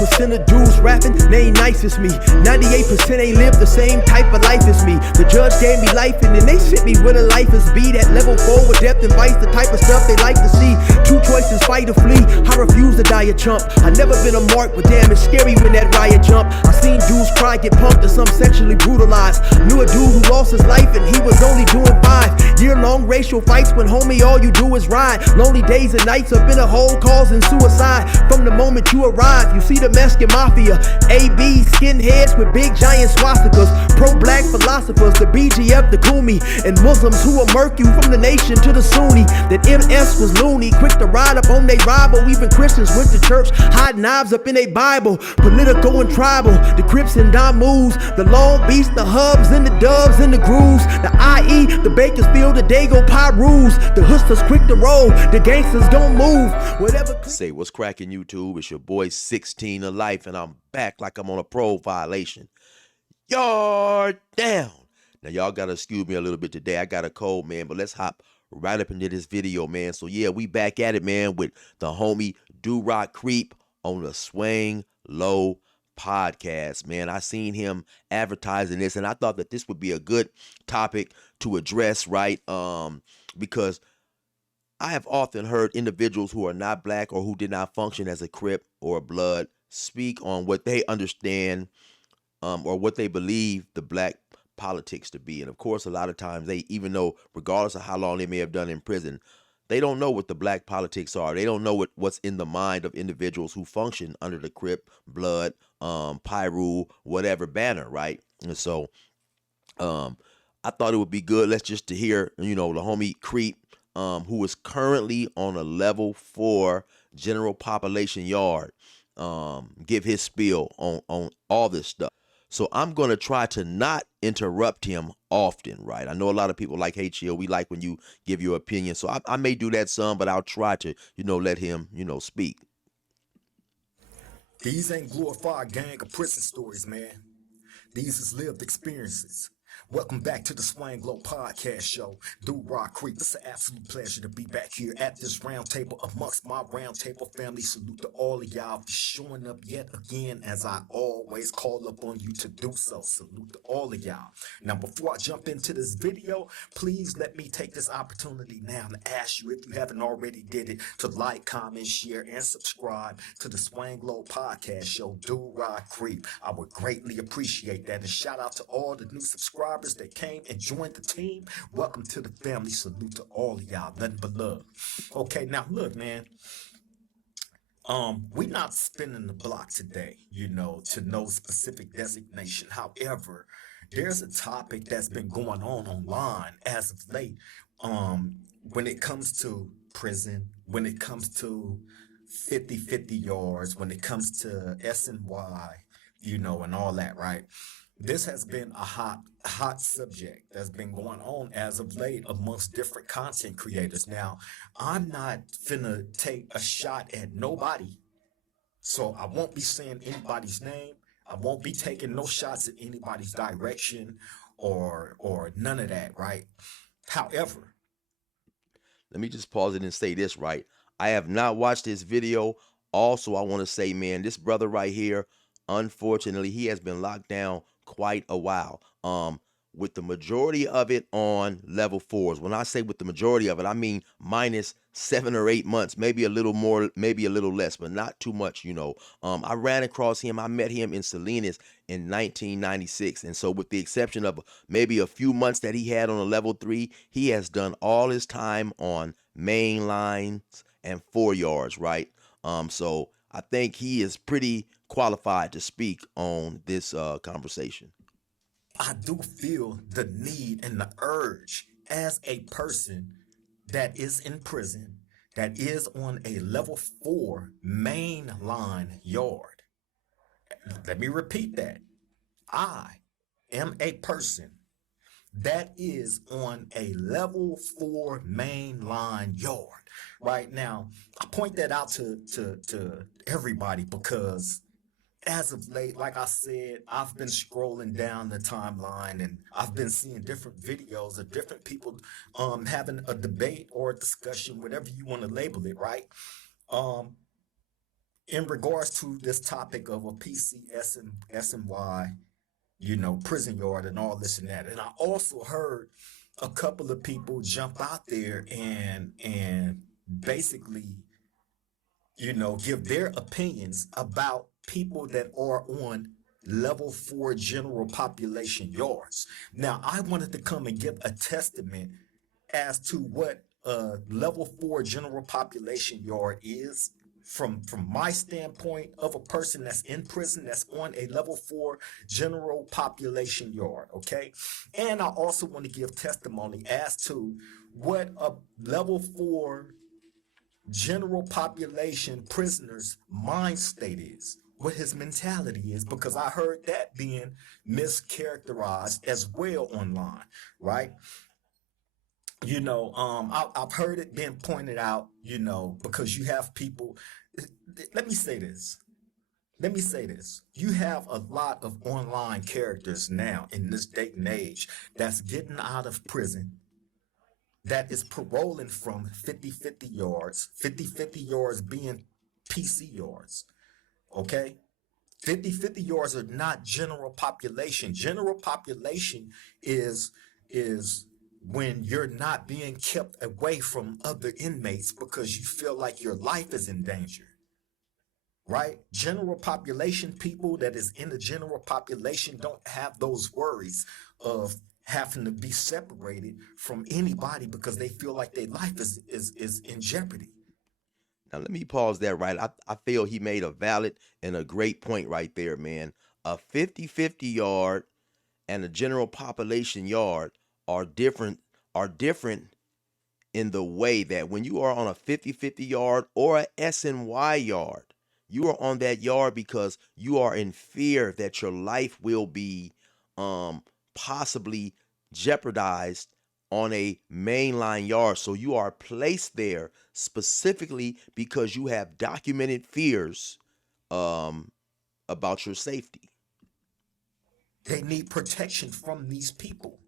2% of dudes rapping, they ain't nice as me. 98% ain't live the same type of life as me. The judge gave me life and then they sent me where the life is be. That level 4 with depth and vice, the type of stuff they like to see. Two choices, fight or flee. I refuse to die a chump. I never been a mark, but damn, it's scary when that riot jump. I seen dudes cry, get punked, and some sexually brutalized. Knew a dude who lost his life and he was only doing 5 year-long racial fights when homie all you do is ride. Lonely days and nights up in a hole causing suicide. From the moment you arrive, you see the Mexican mafia, AB skinheads with big giant swastikas, pro-black philosophers, the BGF, the Kumi, and Muslims who will murk you from the nation to the Sunni. That MS was loony, quick to ride up on they rival. Even Christians went to church, hide knives up in a Bible. Political and tribal, the Crips and Damus, the Long Beach, the Hubs and the Dubs and the Grooves, the IE, the Bakersfield, the Dago Pyrus, the Hustlers quick to roll, the gangsters don't move. Whatever. Say what's cracking YouTube? It's your boy 16 of Life, and I'm back like I'm on a parole violation. Yard down. Now y'all gotta excuse me a little bit today. I got a cold, man, but let's hop right up into this video, man. So yeah, we back at it, man, with the homie Do Rock Creep on the Swang Low podcast, man. I seen him advertising this, and I thought that this would be a good topic to address, right? Because I have often heard individuals who are not black or who did not function as a Crip or a Blood speak on what they understand or what they believe the black politics to be. And of course, a lot of times they, even though regardless of how long they may have done in prison, they don't know what the black politics are. They don't know what's in the mind of individuals who function under the Crip, Blood, Pyru, whatever banner, right? And so I thought it would be good, let's just to hear, the homie Creep, who is currently on a level 4 general population yard, give his spiel on all this stuff. So I'm going to try to not interrupt him often, right? I know a lot of people like, hey, chill, we like when you give your opinion. So I may do that some, but I'll try to, let him, speak. These ain't glorified gang or prison stories, man. These is lived experiences. Welcome back to the Swang Low podcast show. Do Rock Creek. It's an absolute pleasure to be back here at this round table amongst my round table family. Salute to all of y'all for showing up yet again, as I always call up on you to do so. Salute to all of y'all. Now, before I jump into this video, please let me take this opportunity now to ask you, if you haven't already did it, to like, comment, share, and subscribe to the Swang Low podcast show. Do Rock Creek. I would greatly appreciate that. And shout out to all the new subscribers that came and joined the team. Welcome to the family. Salute to all of y'all. Nothing but love. Okay, now look, man. We not spinning the block today, to no specific designation. However, there's a topic that's been going on online as of late. When it comes to prison, when it comes to 50-50 yards, when it comes to SNY, and all that, right? This has been a hot subject that's been going on as of late amongst different content creators. Now, I'm not finna take a shot at nobody, so I won't be saying anybody's name. I won't be taking no shots at anybody's direction or none of that, right? However, let me just pause it and say this, right? I have not watched this video. Also, I want to say, man, this brother right here, unfortunately, he has been locked down quite a while, with the majority of it on level 4s. When I say with the majority of it, I mean minus 7 or 8 months, maybe a little more, maybe a little less, but not too much. I ran across him. I met him in Salinas in 1996, and so with the exception of maybe a few months that he had on a level 3, he has done all his time on main lines and 4 yards, right? So I think he is pretty qualified to speak on this conversation. I do feel the need and the urge as a person that is in prison, that is on a level 4 mainline yard. Let me repeat that. I am a person that is on a level 4 mainline yard. Right now, I point that out to everybody because as of late, like I said, I've been scrolling down the timeline and I've been seeing different videos of different people having a debate or a discussion, whatever you want to label it, right? in regards to this topic of a PCS and SNY, prison yard and all this and that. And I also heard a couple of people jump out there and basically, give their opinions about people that are on level 4 general population yards. Now, I wanted to come and give a testament as to what a level 4 general population yard is from my standpoint of a person that's in prison that's on a level 4 general population yard. Okay, and I also want to give testimony as to what a level 4 general population prisoner's mind state is, what his mentality is, because I heard that being mischaracterized as well online, right? I've heard it being pointed out, because you have people. Let me say this. Let me say this. You have a lot of online characters now in this day and age that's getting out of prison, that is paroling from 50-50 yards, 50-50 yards being PC yards. Okay? 50-50 yards are not general population. General population is when you're not being kept away from other inmates because you feel like your life is in danger. Right? General population people that is in the general population don't have those worries of having to be separated from anybody because they feel like their life is in jeopardy. Now let me pause there, right? I feel he made a valid and a great point right there, man. A 50-50 yard and a general population yard are different in the way that when you are on a 50-50 yard or a SNY yard, you are on that yard because you are in fear that your life will be possibly jeopardized on a mainline yard. So you are placed there specifically because you have documented fears um, about your safety. They need protection from these people.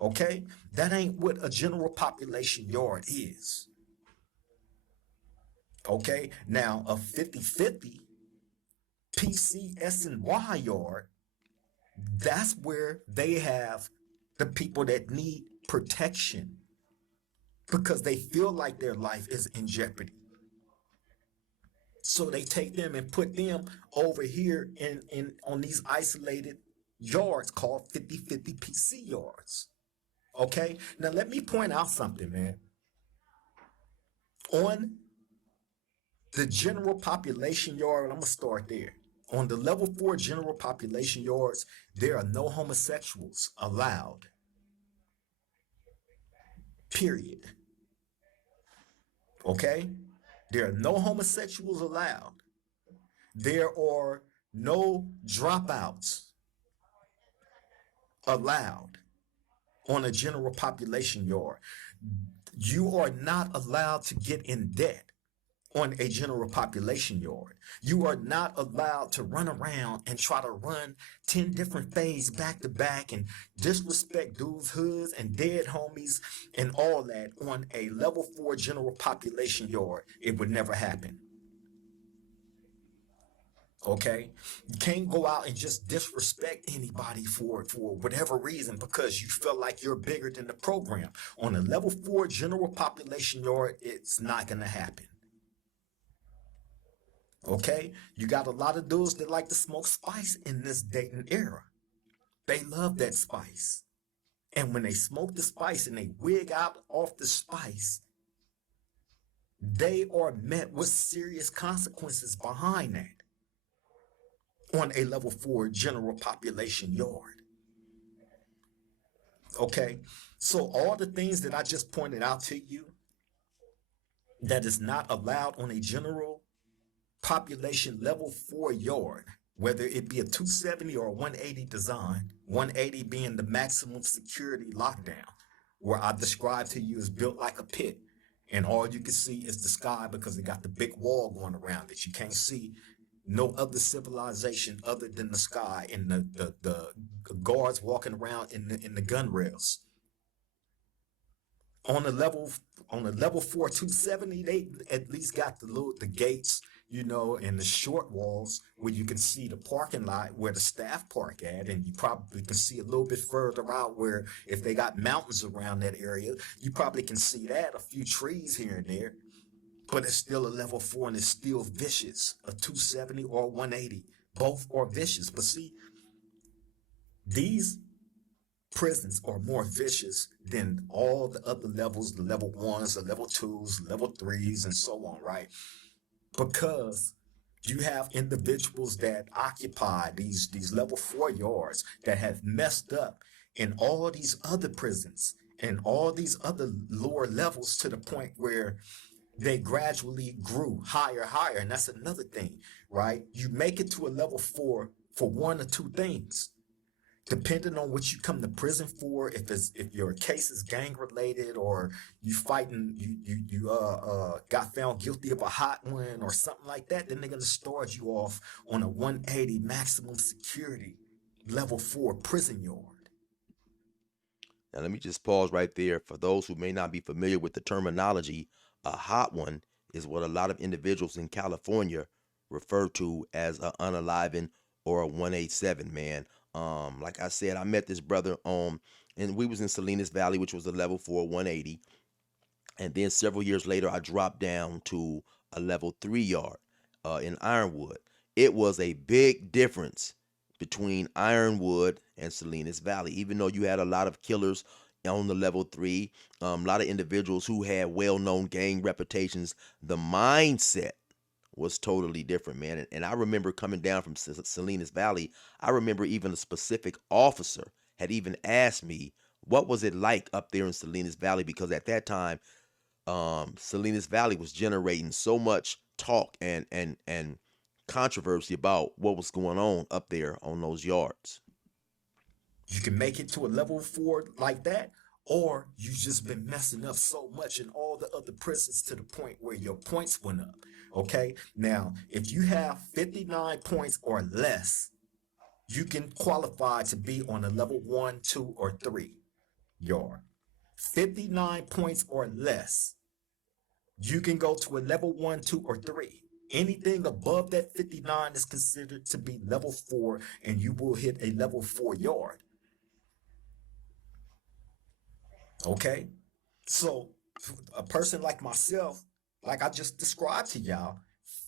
Okay? That ain't what a general population yard is. Okay? Now, a 50-50 PCS and Y yard, that's where they have the people that need protection because they feel like their life is in jeopardy. So they take them and put them over here in on these isolated yards called 50-50 PC yards. Okay? Now let me point out something, man. On the general population yard, I'm gonna start there. On the level 4 general population yards, there are no homosexuals allowed. Period. Okay? There are no homosexuals allowed. There are no dropouts allowed on a general population yard. You are not allowed to get in debt on a general population yard. You are not allowed to run around and try to run 10 different fades back to back and disrespect dudes' hoods and dead homies and all that on a level 4 general population yard. It would never happen. Okay, you can't go out and just disrespect anybody for whatever reason because you feel like you're bigger than the program. On a level 4 general population yard, it's not gonna happen. Okay, you got a lot of dudes that like to smoke spice in this dating era. They love that spice, and when they smoke the spice and they wig out off the spice, they are met with serious consequences behind that on a level 4 general population yard. Okay, so all the things that I just pointed out to you that is not allowed on a general population level 4 yard, whether it be a 270 or a 180 design, 180 being the maximum security lockdown, where I described to you is built like a pit. And all you can see is the sky because it got the big wall going around it. You can't see no other civilization other than the sky and the guards walking around in the gun rails. On the level 4 270, they at least got the gates and the short walls where you can see the parking lot where the staff park at, and you probably can see a little bit further out where if they got mountains around that area, you probably can see that, a few trees here and there, but it's still a level 4 and it's still vicious. A 270 or 180, both are vicious. But see, these prisons are more vicious than all the other levels, the level 1s, the level 2s, level 3s, and so on, right? Because you have individuals that occupy these level 4 yards that have messed up in all these other prisons and all these other lower levels to the point where they gradually grew higher, and that's another thing, right? You make it to a level 4 for one or two things, depending on what you come to prison for. If your case is gang related, or you fighting, you got found guilty of a hot one or something like that, then they're gonna start you off on a 180 maximum security level 4 prison yard. Now, let me just pause right there. For those who may not be familiar with the terminology, a hot one is what a lot of individuals in California refer to as a unalivened or a 187, man. Like I said, I met this brother and we was in Salinas Valley, which was a level 4 180. And then several years later, I dropped down to a level 3 yard in Ironwood. It was a big difference between Ironwood and Salinas Valley, even though you had a lot of killers on the level 3, a lot of individuals who had well known gang reputations. The mindset was totally different, man. And I remember coming down from Salinas Valley, I remember even a specific officer had even asked me, what was it like up there in Salinas Valley? Because at that time, Salinas Valley was generating so much talk and controversy about what was going on up there on those yards. You can make it to a level 4 like that, or you just been messing up so much in all the other prisons to the point where your points went up. Okay, now if you have 59 points or less, you can qualify to be on a level 1, 2, or 3 yard. 59 points or less, you can go to a level 1, 2, or 3. Anything above that 59 is considered to be level 4, and you will hit a level 4 yard. Okay? So, a person like myself, like I just described to y'all,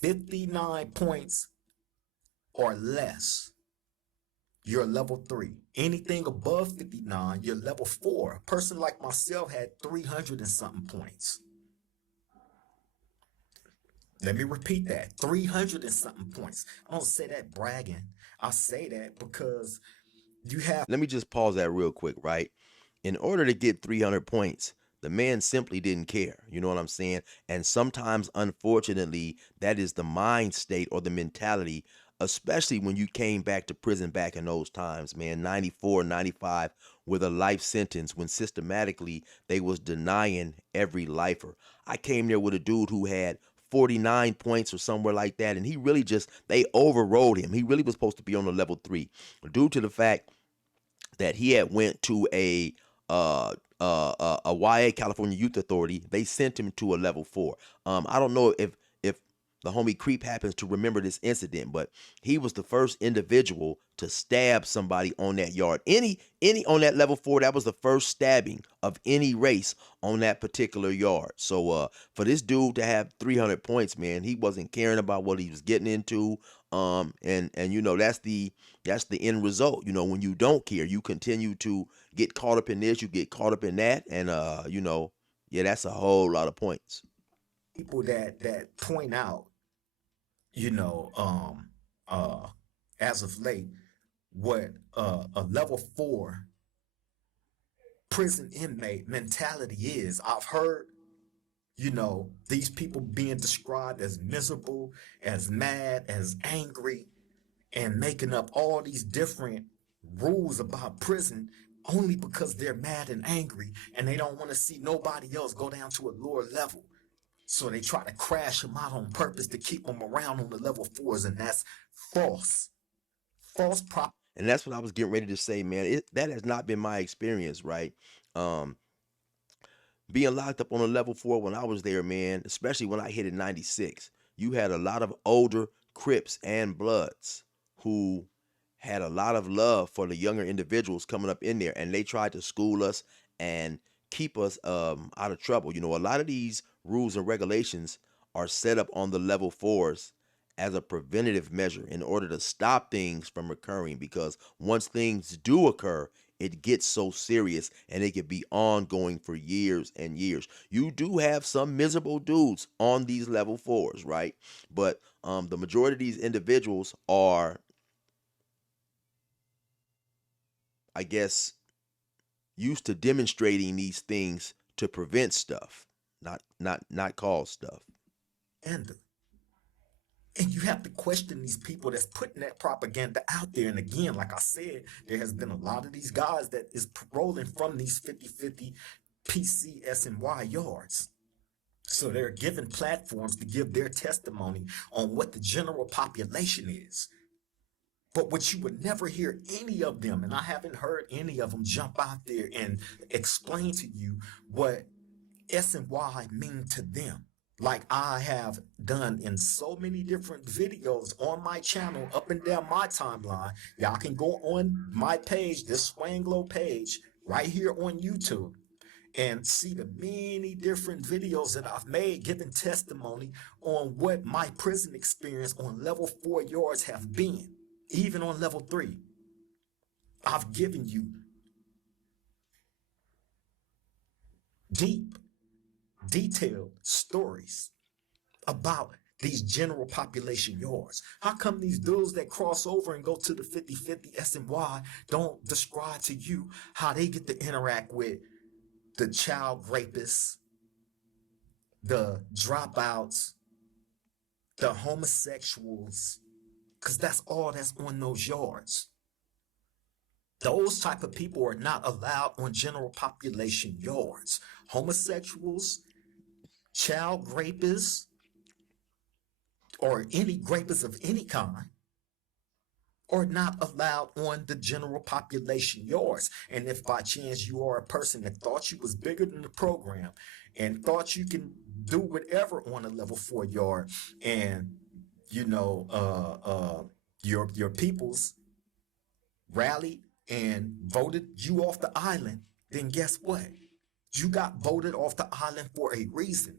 59 points or less, you're level 3. Anything above 59, you're level 4. A person like myself had 300 and something points. Let me repeat that, 300 and something points. I don't say that bragging. I say that because you have Let me just pause that real quick, right? In order to get 300 points, the man simply didn't care. You know what I'm saying? And sometimes, unfortunately, that is the mind state or the mentality, especially when you came back to prison back in those times, man, 94, 95, with a life sentence when systematically they was denying every lifer. I came there with a dude who had 49 points or somewhere like that, and he really just, they overrode him. He really was supposed to be on a level 3 due to the fact that he had went to YA California Youth Authority. They sent him to a level 4. I don't know if the homie Creep happens to remember this incident, but he was the first individual to stab somebody on that yard. Any on that level 4, that was the first stabbing of any race on that particular yard. So for this dude to have 300 points, man, he wasn't caring about what he was getting into. And that's the end result. When you don't care, you continue to get caught up in this, you get caught up in that, and yeah, that's a whole lot of points. people that point out, you know, uh, as of late, what a level 4 prison inmate mentality is. I've heard, these people being described as miserable, as mad, as angry, and making up all these different rules about prison only because they're mad and angry and they don't want to see nobody else go down to a lower level. So they try to crash them out on purpose to keep them around on the level 4s, and that's false. False prop. And that's what I was getting ready to say, man. That has not been my experience, right? Um, Being locked up on a level 4 when I was there, man, especially when I hit in 96. you had a lot of older Crips and Bloods who had a lot of love for the younger individuals coming up in there, and they tried to school us and keep us out of trouble. A lot of these rules and regulations are set up on the level fours as a preventative measure in order to stop things from occurring, because once things do occur, it gets so serious and it could be ongoing for years and years. You do have some miserable dudes on these level fours, right? But the majority of these individuals are, I guess, used to demonstrating these things to prevent stuff, not cause stuff. And you have to question these people that's putting that propaganda out there. And again, like I said, there has been a lot of these guys that is rolling from these 50-50 PCS&Y yards. So they're given platforms to give their testimony on what the general population is. But what you would never hear any of them, and I haven't heard any of them jump out there and explain to you what S and Y mean to them. Like I have done in so many different videos on my channel, up and down my timeline. Y'all can go on my page, this Swanglow page, right here on YouTube, and see the many different videos that I've made giving testimony on what my prison experience on level 4 yards have been. Even on level 3, I've given you deep, detailed stories about these general population yards. How come these dudes that cross over and go to the 50-50 S&Y don't describe to you how they get to interact with the child rapists, the dropouts, the homosexuals? Because that's all that's on those yards. Those type of people are not allowed on general population yards. Homosexuals, child rapists, or any rapists of any kind are not allowed on the general population yards. And if by chance you are a person that thought you was bigger than the program and thought you can do whatever on a level 4 yard, and your peoples rallied and voted you off the island, then guess what? You got voted off the island for a reason.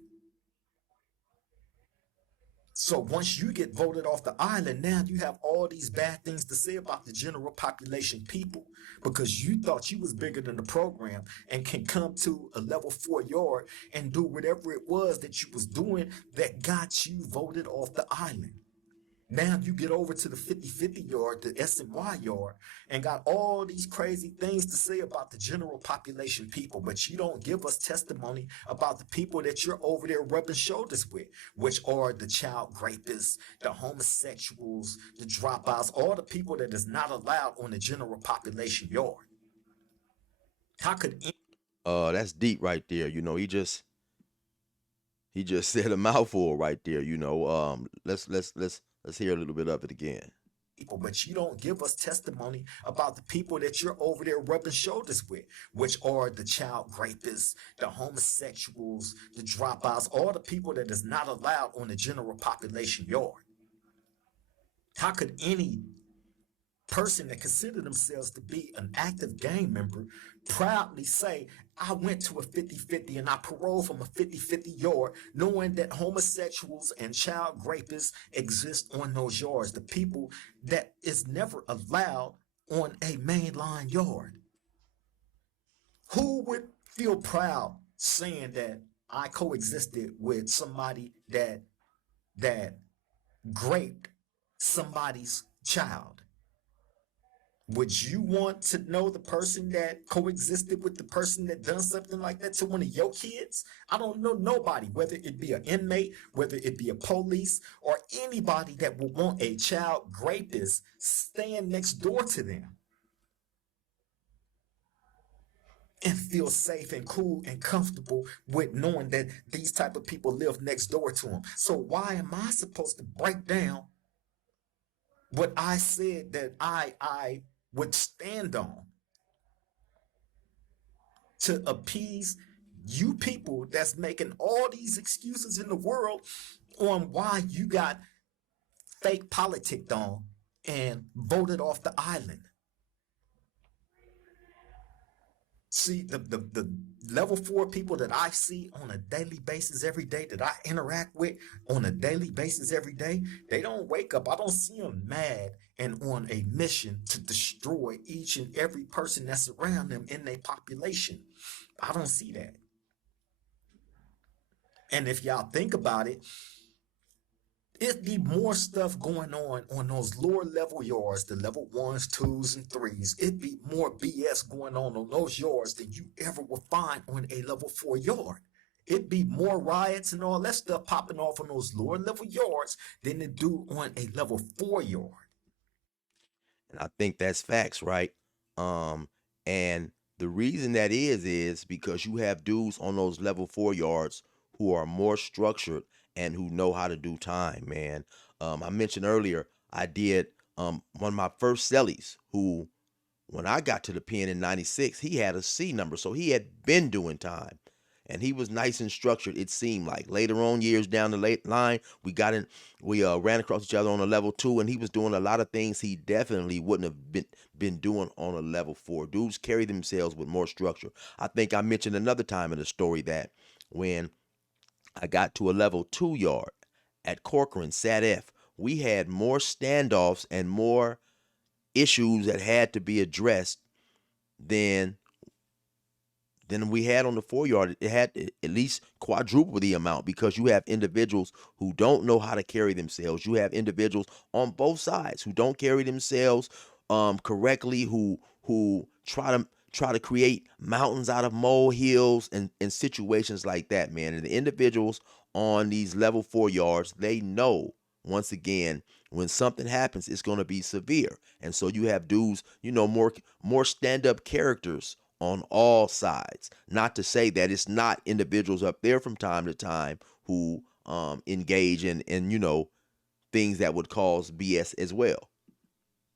So once you get voted off the island, now you have all these bad things to say about the general population people, because you thought you was bigger than the program and can come to a level 4 yard and do whatever it was that you was doing that got you voted off the island. Now you get over to the 50-50 yard, the S&Y yard, and got all these crazy things to say about the general population people, but you don't give us testimony about the people that you're over there rubbing shoulders with, which are the child rapists, the homosexuals, the dropouts, all the people that is not allowed on the general population yard. How could That's deep right there. He just said a mouthful right there. Let's hear a little bit of it again. people, but you don't give us testimony about the people that you're over there rubbing shoulders with, which are the child rapists, the homosexuals, the dropouts, all the people that is not allowed on the general population yard? How could any person that consider themselves to be an active gang member proudly say, I went to a 50-50 and I paroled from a 50-50 yard, knowing that homosexuals and child rapists exist on those yards, the people that is never allowed on a mainline yard? Who would feel proud saying that I coexisted with somebody that raped somebody's child? Would you want to know the person that coexisted with the person that done something like that to one of your kids? I don't know nobody, whether it be an inmate, whether it be a police, or anybody that would want a child rapist stand next door to them and feel safe and cool and comfortable with knowing that these type of people live next door to them. So why am I supposed to break down what I said that I would stand on to appease you people that's making all these excuses in the world on why you got fake politicked on and voted off the island. See, the level 4 people that I see on a daily basis every day, that I interact with on a daily basis every day, they don't wake up. I don't see them mad and on a mission to destroy each and every person that's around them in their population. I don't see that. And if y'all think about it, it'd be more stuff going on those lower level yards, the level 1s, 2s, and 3s. It'd be more BS going on those yards than you ever will find on a level 4 yard. It'd be more riots and all that stuff popping off on those lower level yards than it do on a level 4 yard. And I think that's facts, right? And the reason that is because you have dudes on those level 4 yards who are more structured and who know how to do time, man. I mentioned earlier I did one of my first cellies who, when I got to the pen in '96, he had a C number, so he had been doing time, and he was nice and structured. It seemed like later on, years down the late line, we ran across each other on a level 2, and he was doing a lot of things he definitely wouldn't have been doing on a level 4. Dudes carry themselves with more structure. I think I mentioned another time in the story that when I got to a level 2 yard at Corcoran Sat F, we had more standoffs and more issues that had to be addressed than we had on the 4 yard. It had to at least quadruple the amount because you have individuals who don't know how to carry themselves. You have individuals on both sides who don't carry themselves correctly, who try to create mountains out of molehills and situations like that, man. And the individuals on these level 4 yards, they know, once again, when something happens, it's going to be severe. And so you have dudes, more stand-up characters on all sides. Not to say that it's not individuals up there from time to time who engage in things that would cause BS as well.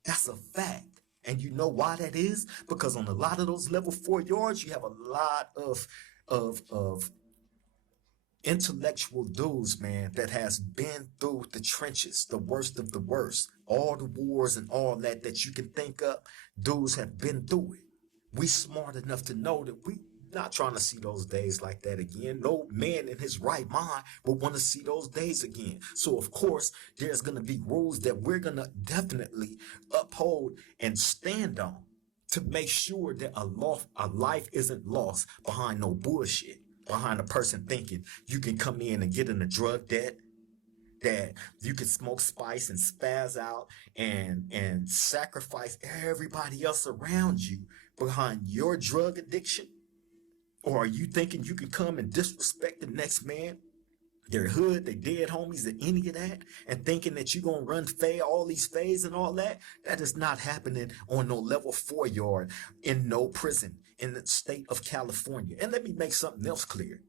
That's a fact. And you know why that is? Because on a lot of those level 4 yards, you have a lot of intellectual dudes, man, that has been through the trenches, the worst of the worst, all the wars and all that you can think of. Dudes have been through it. We smart enough to know that we not trying to see those days like that again. No man in his right mind would want to see those days again. So of course, there's gonna be rules that we're gonna definitely uphold and stand on to make sure that a life isn't lost behind no bullshit, behind a person thinking you can come in and get in a drug debt, that you can smoke spice and spaz out and sacrifice everybody else around you behind your drug addiction. Or are you thinking you can come and disrespect the next man, their hood, their dead homies, or any of that, and thinking that you're going to run all these phase and all that? That is not happening on no level 4 yard in no prison in the state of California. And let me make something else clear,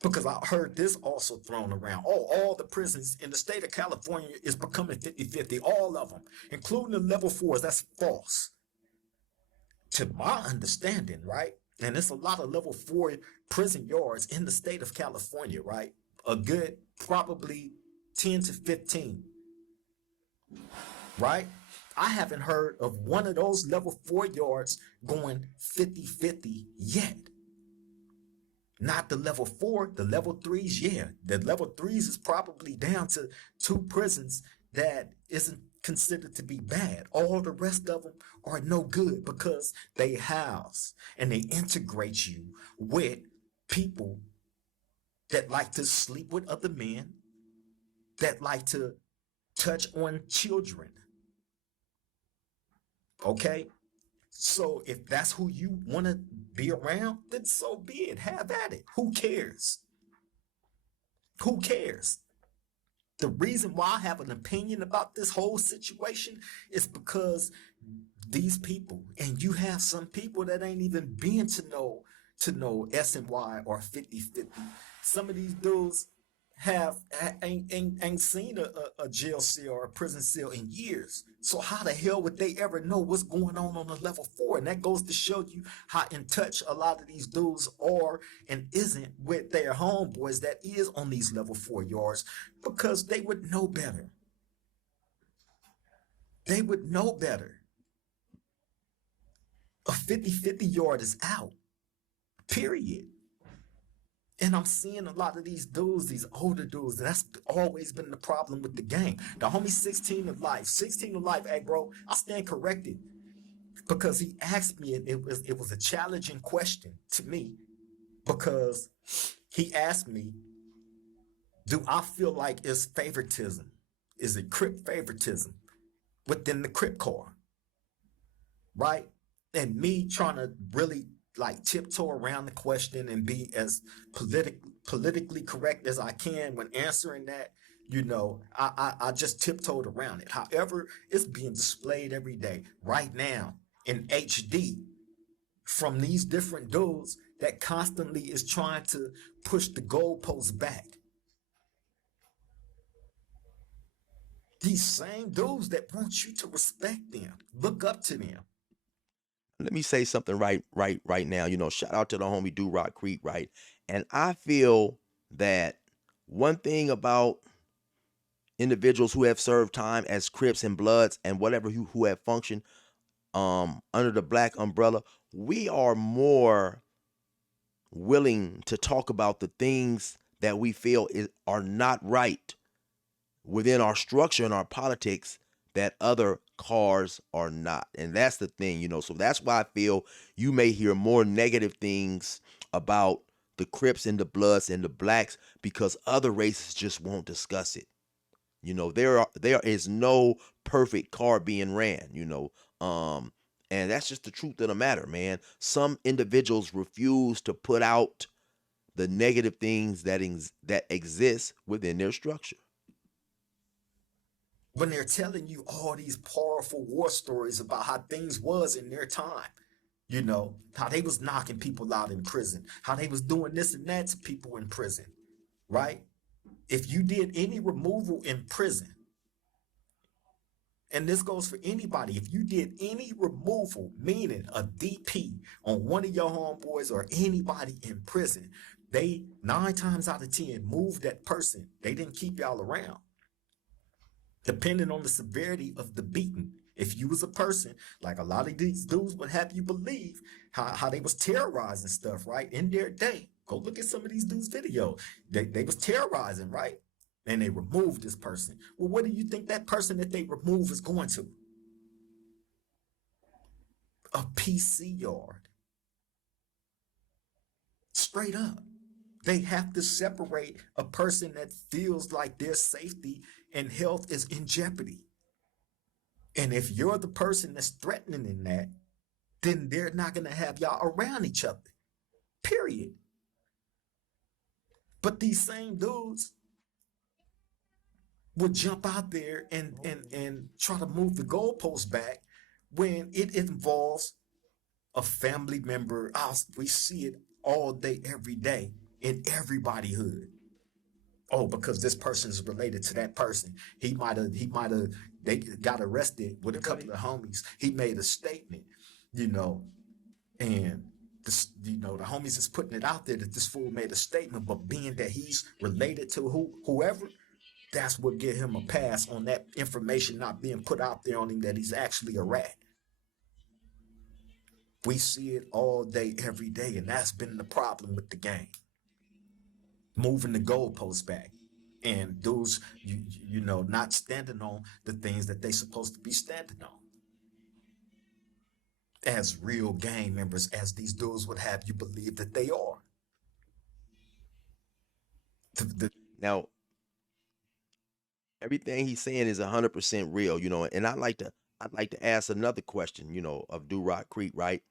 because I heard this also thrown around. Oh, all the prisons in the state of California is becoming 50-50, all of them, including the level 4s. That's false. To my understanding, right? And it's a lot of level 4 prison yards in the state of California, right? A good probably 10 to 15, right? I haven't heard of one of those level 4 yards going 50-50 yet. Not the level 4, the level 3s, yeah. The level 3s is probably down to 2 prisons that isn't considered to be bad. All the rest of them are no good because they house and they integrate you with people that like to sleep with other men, that like to touch on children. Okay? So if that's who you want to be around, then so be it. Have at it. Who cares? Who cares? The reason why I have an opinion about this whole situation is because these people, and you have some people that ain't even been to know SNY or 50-50. Some of these dudes ain't seen a jail cell or a prison cell in years. So how the hell would they ever know what's going on the level 4? And that goes to show you how in touch a lot of these dudes are and isn't with their homeboys that is on these level 4 yards, because they would know better. They would know better. A 50-50 yard is out. Period. And I'm seeing a lot of these dudes, these older dudes, and that's always been the problem with the game. The homie 16 to life. 16 to life, hey bro, I stand corrected. Because he asked me, and it was a challenging question to me. Because he asked me, do I feel like it's favoritism? Is it Crip favoritism within the Crip core? Right? And me trying to really like tiptoe around the question and be as politically correct as I can when answering that, I just tiptoed around it. However, it's being displayed every day right now in HD from these different dudes that constantly is trying to push the goalposts back. These same dudes that want you to respect them, look up to them. Let me say something right now. Shout out to the homie Do Rock Creek, right? And I feel that one thing about individuals who have served time as Crips and Bloods and whatever who have functioned under the black umbrella, we are more willing to talk about the things that we feel are not right within our structure and our politics that other cars are not. And that's the thing. So that's why I feel you may hear more negative things about the Crips and the Bloods and the Blacks because other races just won't discuss it. There is no perfect car being ran, and that's just the truth of the matter, man. Some individuals refuse to put out the negative things that exist within their structure. When they're telling you all these powerful war stories about how things was in their time, how they was knocking people out in prison, how they was doing this and that to people in prison, right? If you did any removal in prison, and this goes for anybody, if you did any removal, meaning a DP on one of your homeboys or anybody in prison, they 9 times out of 10 moved that person. They didn't keep y'all around. Depending on the severity of the beating. If you was a person, like a lot of these dudes would have you believe how they was terrorizing stuff, right? In their day. Go look at some of these dudes' videos. They was terrorizing, right? And they removed this person. Well, what do you think that person that they remove is going to? A PC yard. Straight up. They have to separate a person that feels like their safety and health is in jeopardy. And if you're the person that's threatening in that, then they're not going to have y'all around each other. Period. But these same dudes would jump out there and try to move the goalposts back when it involves a family member. We see it all day, every day in everybody's hood. Oh, because this person is related to that person. He might have, they got arrested with a couple of homies. He made a statement, and this, the homies is putting it out there that this fool made a statement, but being that he's related to whoever, that's what give him a pass on that information not being put out there on him that he's actually a rat. We see it all day, every day, and that's been the problem with the game. Moving the goalposts back. And dudes, not standing on the things that they supposed to be standing on. As real gang members, as these dudes would have you believe that they are. Now, everything he's saying is 100% real, and I'd like to ask another question, of Do Rock Creek, right?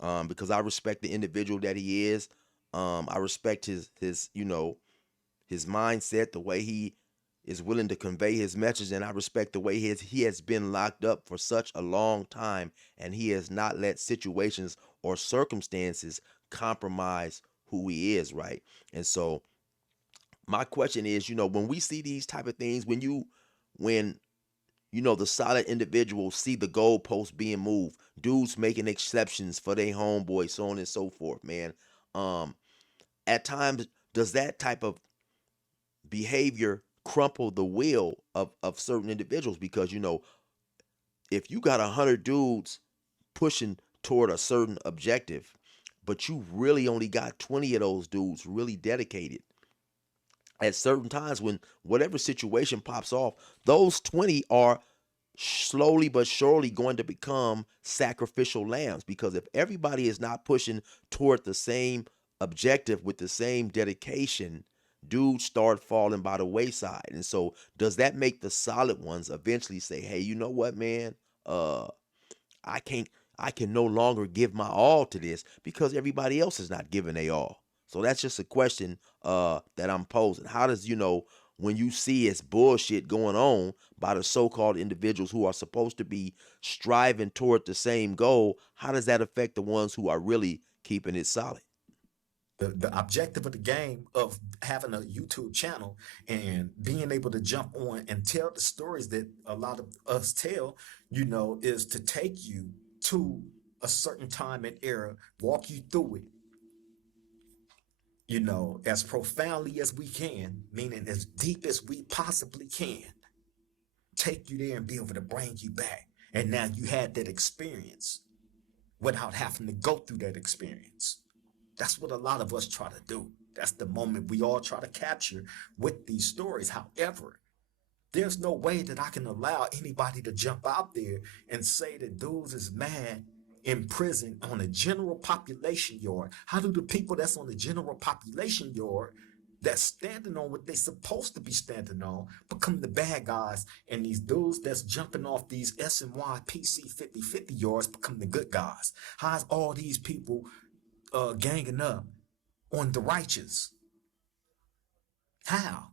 Because I respect the individual that he is. I respect his his mindset, the way he is willing to convey his message, and I respect the way he has been locked up for such a long time, and he has not let situations or circumstances compromise who he is, right? And so My question is, when we see these type of things, when the solid individuals see the goalposts being moved, dudes making exceptions for their homeboys, so on and so forth, man. Um, at times, does that type of behavior crumple the will of certain individuals? Because if you got 100 dudes pushing toward a certain objective, but you really only got 20 of those dudes really dedicated, at certain times when whatever situation pops off, those 20 are slowly but surely going to become sacrificial lambs, because if everybody is not pushing toward the same objective with the same dedication, dudes start falling by the wayside. And so does that make the solid ones eventually say, hey, you know what, man, uh I can't I can no longer give my all to this because everybody else is not giving their all. So that's just a question that I'm posing. How does, when you see it's bullshit going on by the so-called individuals who are supposed to be striving toward the same goal, how does that affect the ones who are really keeping it solid? The objective of the game of having a YouTube channel and being able to jump on and tell the stories that a lot of us tell, is to take you to a certain time and era, walk you through it, as profoundly as we can, meaning as deep as we possibly can, take you there and be able to bring you back. And now you had that experience without having to go through that experience. That's what a lot of us try to do. That's the moment we all try to capture with these stories. However, there's no way that I can allow anybody to jump out there and say that dudes is mad in prison on a general population yard. How do the people that's on the general population yard that's standing on what they supposed to be standing on become the bad guys, and these dudes that's jumping off these SNY PC 50/50 yards become the good guys? How's all these people ganging up on the righteous? How?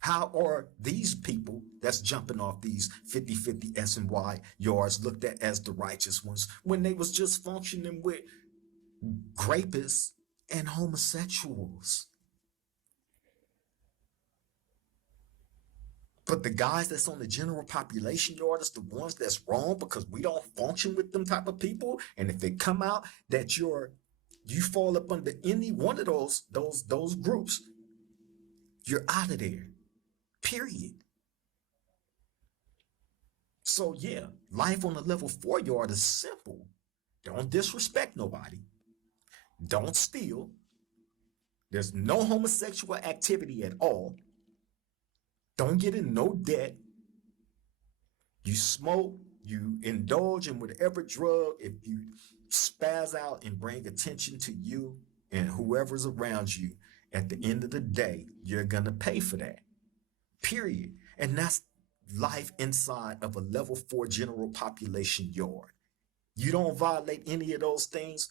How are these people that's jumping off these 50/50 SNY yards looked at as the righteous ones when they was just functioning with rapists and homosexuals? But the guys that's on the general population yard is the ones that's wrong because we don't function with them type of people. And if it come out that you fall up under any one of those groups, you're out of there. Period. So yeah, life on the level 4 yard is simple. Don't disrespect nobody. Don't steal. There's no homosexual activity at all. Don't get in no debt. You smoke, you indulge in whatever drug. If you spaz out and bring attention to you and whoever's around you, at the end of the day, you're gonna pay for that. Period. And that's life inside of a level 4 general population yard. You don't violate any of those things,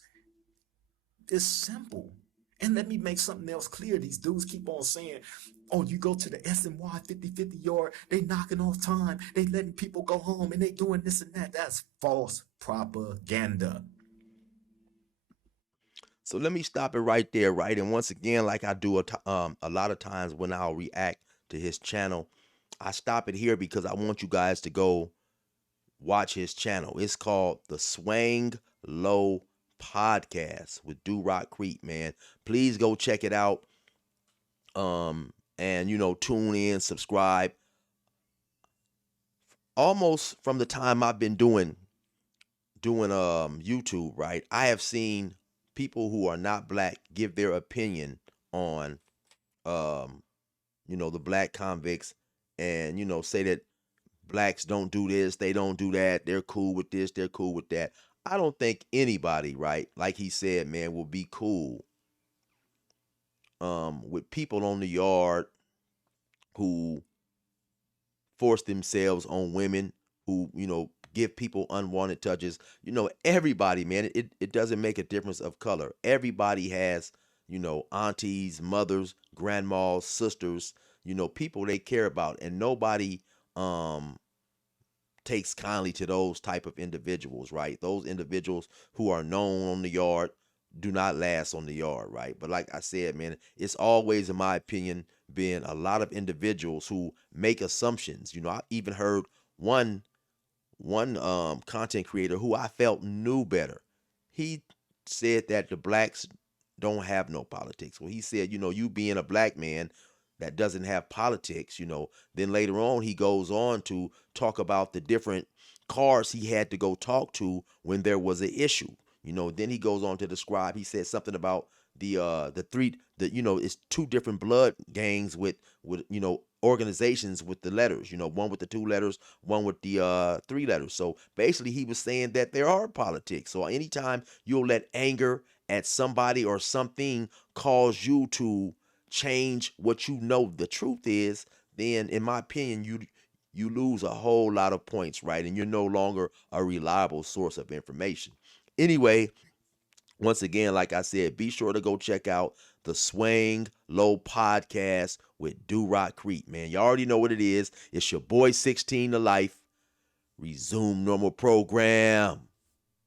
it's simple. And let me make something else clear. These dudes keep on saying, oh, you go to the SNY 50/50 yard, they knocking off time, they letting people go home, and they doing this and that. That's false propaganda. So let me stop it right there, right? And once again, like I do a lot of times when I'll react to his channel, I stop it here because I want you guys to go watch his channel. It's called the Swang Low Podcast with Do Rock Creek, man. Please go check it out. And tune in, subscribe. Almost from the time I've been doing YouTube, right? I have seen people who are not black give their opinion on um the black convicts, and say that blacks don't do this, they don't do that, they're cool with this, they're cool with that. I don't think anybody, right, like he said, man, will be cool with people on the yard who force themselves on women, who give people unwanted touches. Everybody, man, it doesn't make a difference of color. Everybody has aunties, mothers, grandmas, sisters, people they care about, and nobody um takes kindly to those type of individuals, right? Those individuals who are known on the yard, do not last on the yard, right? But like I said, man, it's always, in my opinion, been a lot of individuals who make assumptions. I even heard one content creator who I felt knew better. He said that the blacks don't have no politics. Well, he said, you being a black man that doesn't have politics, then later on he goes on to talk about the different cars he had to go talk to when there was an issue. Then he goes on to describe, he said something about it's two different blood gangs with organizations with the letters, one with the two letters, one with the three letters. So basically he was saying that there are politics. So anytime you'll let anger at somebody or something cause you to change what the truth is, then in my opinion you lose a whole lot of points, right? And you're no longer a reliable source of information. Anyway, once again, like I said, be sure to go check out the Swang Low podcast with Do Rock Creek, man. You already know what it is. It's your boy 16 to Life. Resume normal program.